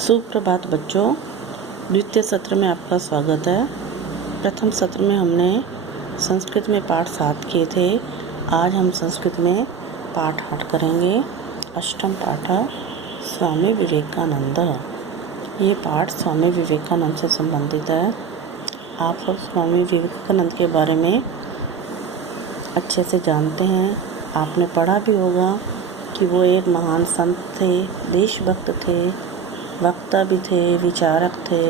सुप्रभात बच्चों, द्वितीय सत्र में आपका स्वागत है। प्रथम सत्र में हमने संस्कृत में पाठ 7 किए थे। आज हम संस्कृत में पाठ 8 करेंगे। अष्टम पाठ है स्वामी विवेकानंद। ये पाठ स्वामी विवेकानंद से संबंधित है। आप सब स्वामी विवेकानंद के बारे में अच्छे से जानते हैं। आपने पढ़ा भी होगा कि वो एक महान संत थे, देशभक्त थे, वक्ता भी थे, विचारक थे,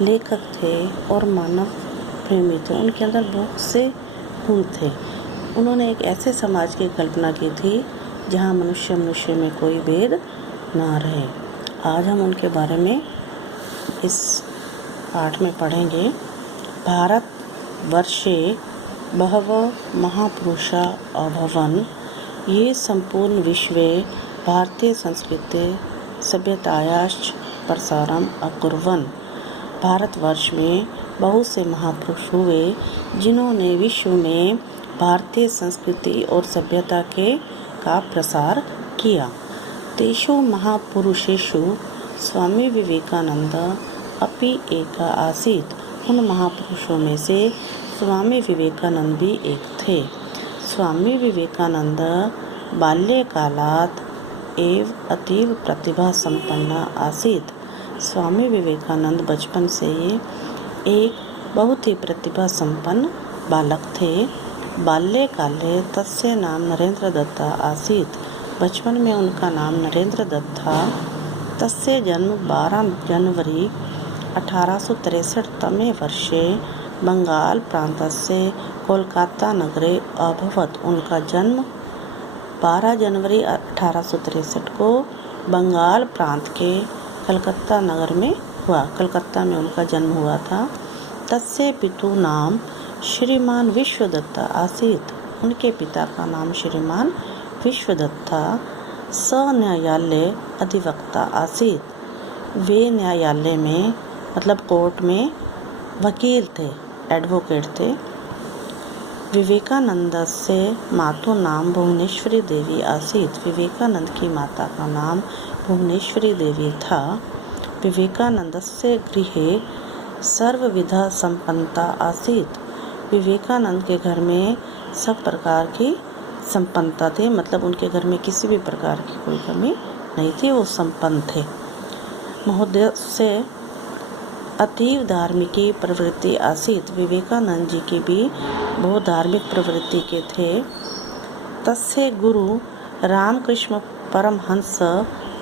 लेखक थे और मानव प्रेमी थे। उनके अंदर बहुत से गुण थे। उन्होंने एक ऐसे समाज की कल्पना की थी जहाँ मनुष्य में कोई भेद ना रहे। आज हम उनके बारे में इस पाठ में पढ़ेंगे। भारत वर्षे बहवः महापुरुषा अभवन्, ये संपूर्ण विश्वे भारतीय संस्कृते सभ्यतायाश्च प्रसारम अकुर्वन्। भारतवर्ष में बहुत से महापुरुष हुए जिन्होंने विश्व में भारतीय संस्कृति और सभ्यता का प्रसार किया। तेषु महापुरुषेषु स्वामी विवेकानंद अपि एक आसीत्। उन महापुरुषों में से स्वामी विवेकानंद भी एक थे। स्वामी विवेकानंद बाल्यकालात् एव अतीव प्रतिभा संपन्न आसीत्। स्वामी विवेकानंद बचपन से एक बहुत ही प्रतिभा संपन्न बालक थे। बाल्यकाले तस्य नाम नरेंद्र दत्त आसीत्। बचपन में उनका नाम नरेंद्र दत्त था। तस्य जन्म 12 जनवरी 1863 तमे वर्षे बंगाल प्रान्तस्य कोलकाता नगरे अभवत्। उनका जन्म 12 जनवरी 1863 को बंगाल प्रांत के कलकत्ता नगर में हुआ। कलकत्ता में उनका जन्म हुआ था। तस्य पितु नाम श्रीमान विश्वदत्त आसीत्। उनके पिता का नाम श्रीमान विश्वदत्त था। स न्यायालय अधिवक्ता आसीत्। वे न्यायालय में मतलब कोर्ट में वकील थे, एडवोकेट थे। विवेकानंद से मातु नाम भुवनेश्वरी देवी आसीत्। विवेकानंद की माता का नाम भुवनेश्वरी देवी था। विवेकानंद से गृहे सर्वविधा संपन्नता आसीत्। विवेकानंद के घर में सब प्रकार की संपन्नता थी, मतलब उनके घर में किसी भी प्रकार की कोई कमी नहीं थी, वो संपन्न थे। महोदय से अतीव धार्मिकी प्रवृत्ति आसीत्। विवेकानंद जी की भी बहुत धार्मिक प्रवृत्ति के थे। तस्य गुरु रामकृष्ण परमहंस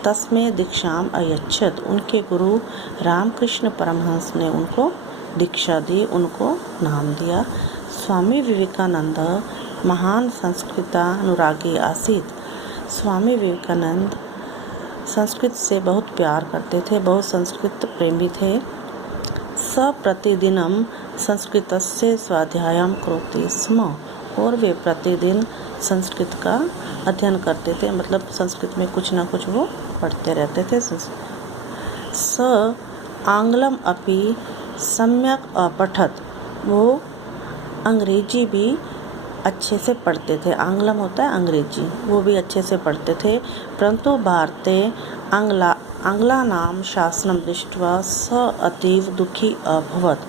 तस्मै दीक्षाम अयच्छत्। उनके गुरु रामकृष्ण परमहंस ने उनको दीक्षा दी, उनको नाम दिया। स्वामी विवेकानंद महान संस्कृतानुरागी आसीत्। स्वामी विवेकानंद संस्कृत से बहुत प्यार करते थे, बहुत संस्कृत प्रेमी थे। स प्रतिदिनं संस्कृतस्य स्वाध्यायं करोति स्म। और वे प्रतिदिन संस्कृत का अध्ययन करते थे, मतलब संस्कृत में कुछ ना कुछ वो पढ़ते रहते थे। स आंग्लम अपि सम्यक अपठत्। वो अंग्रेजी भी अच्छे से पढ़ते थे। आंग्लम होता है अंग्रेजी, वो भी अच्छे से पढ़ते थे। परंतु भारते आंग्लानां शासनं दृष्ट्वा स अतीव दुखी अभवत्।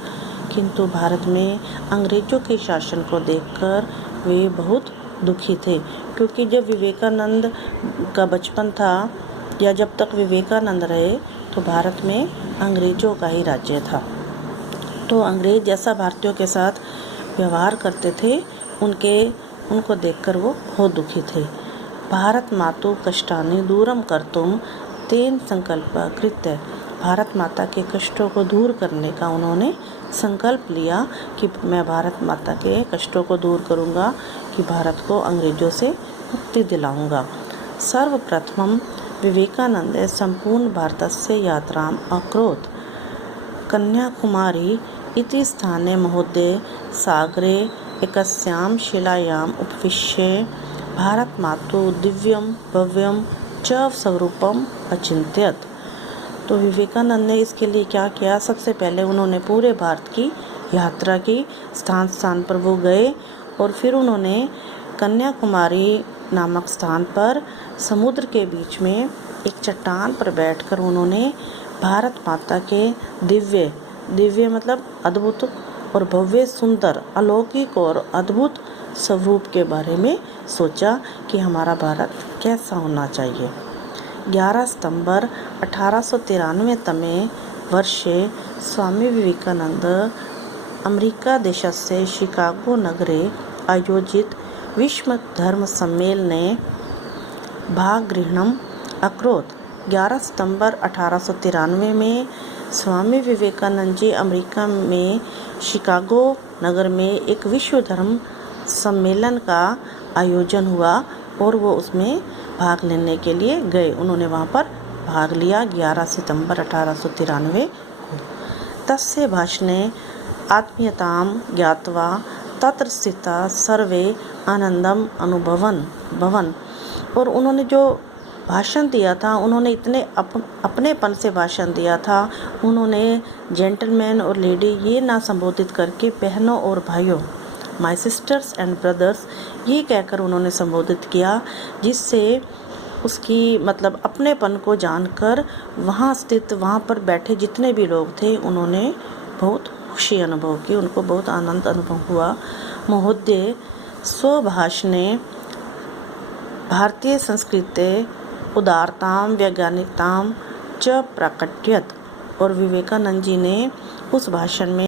किंतु भारत में अंग्रेजों के शासन को देखकर वे बहुत दुखी थे, क्योंकि जब विवेकानंद का बचपन था या जब तक विवेकानंद रहे तो भारत में अंग्रेजों का ही राज्य था। तो अंग्रेज जैसा भारतीयों के साथ व्यवहार करते थे, उनको देखकर वो बहुत दुखी थे। भारत मातु कष्टानि दूरम कर्तुम तेन संकल्प कृत्य। भारत माता के कष्टों को दूर करने का उन्होंने संकल्प लिया कि मैं भारत माता के कष्टों को दूर करूंगा, कि भारत को अंग्रेजों से मुक्ति दिलाऊंगा। सर्वप्रथमं विवेकानंद संपूर्ण भारतस्य यात्राम् अकरोत्। कन्याकुमारी इति स्थाने महोदय सागरे एकस्यां शिलायाम् उपविश्य भारत मातु दिव्यं भव्यं च स्वरूपम अचिंत्यत। तो विवेकानंद ने इसके लिए क्या किया? सबसे पहले उन्होंने पूरे भारत की यात्रा की, स्थान स्थान पर वो गए और फिर उन्होंने कन्याकुमारी नामक स्थान पर समुद्र के बीच में एक चट्टान पर बैठकर उन्होंने भारत माता के दिव्य दिव्य मतलब अद्भुत और भव्य, सुंदर, अलौकिक और अद्भुत स्वरूप के बारे में सोचा कि हमारा भारत कैसा होना चाहिए। 11 सितंबर 1893 तमे वर्षे स्वामी विवेकानंद अमेरिका देशस्य शिकागो नगरे आयोजित विश्व धर्म सम्मेलने भागग्रहणम् अकरोत्। 11 सितंबर 1893 में स्वामी विवेकानंद जी अमेरिका में शिकागो नगर में एक विश्व धर्म सम्मेलन का आयोजन हुआ और वो उसमें भाग लेने के लिए गए। उन्होंने वहाँ पर भाग लिया 11 सितंबर 1893 को। तस्य भाषणे आत्मीयतां ज्ञात्वा तत्र स्थिता सर्वे आनंदम अनुभवन। और उन्होंने जो भाषण दिया था, उन्होंने इतने अपनेपन से भाषण दिया था। उन्होंने जेंटलमैन और लेडी ये ना संबोधित करके बहनों और भाइयों, माय सिस्टर्स एंड ब्रदर्स, ये कहकर उन्होंने संबोधित किया, जिससे उसकी मतलब अपनेपन को जानकर वहाँ पर बैठे जितने भी लोग थे उन्होंने बहुत खुशी अनुभव की, उनको बहुत आनंद अनुभव हुआ। महोदय स्वभाषणे भारतीय संस्कृते उदारतां वैज्ञानिकतां च प्राकट्यत। और विवेकानंद जी ने उस भाषण में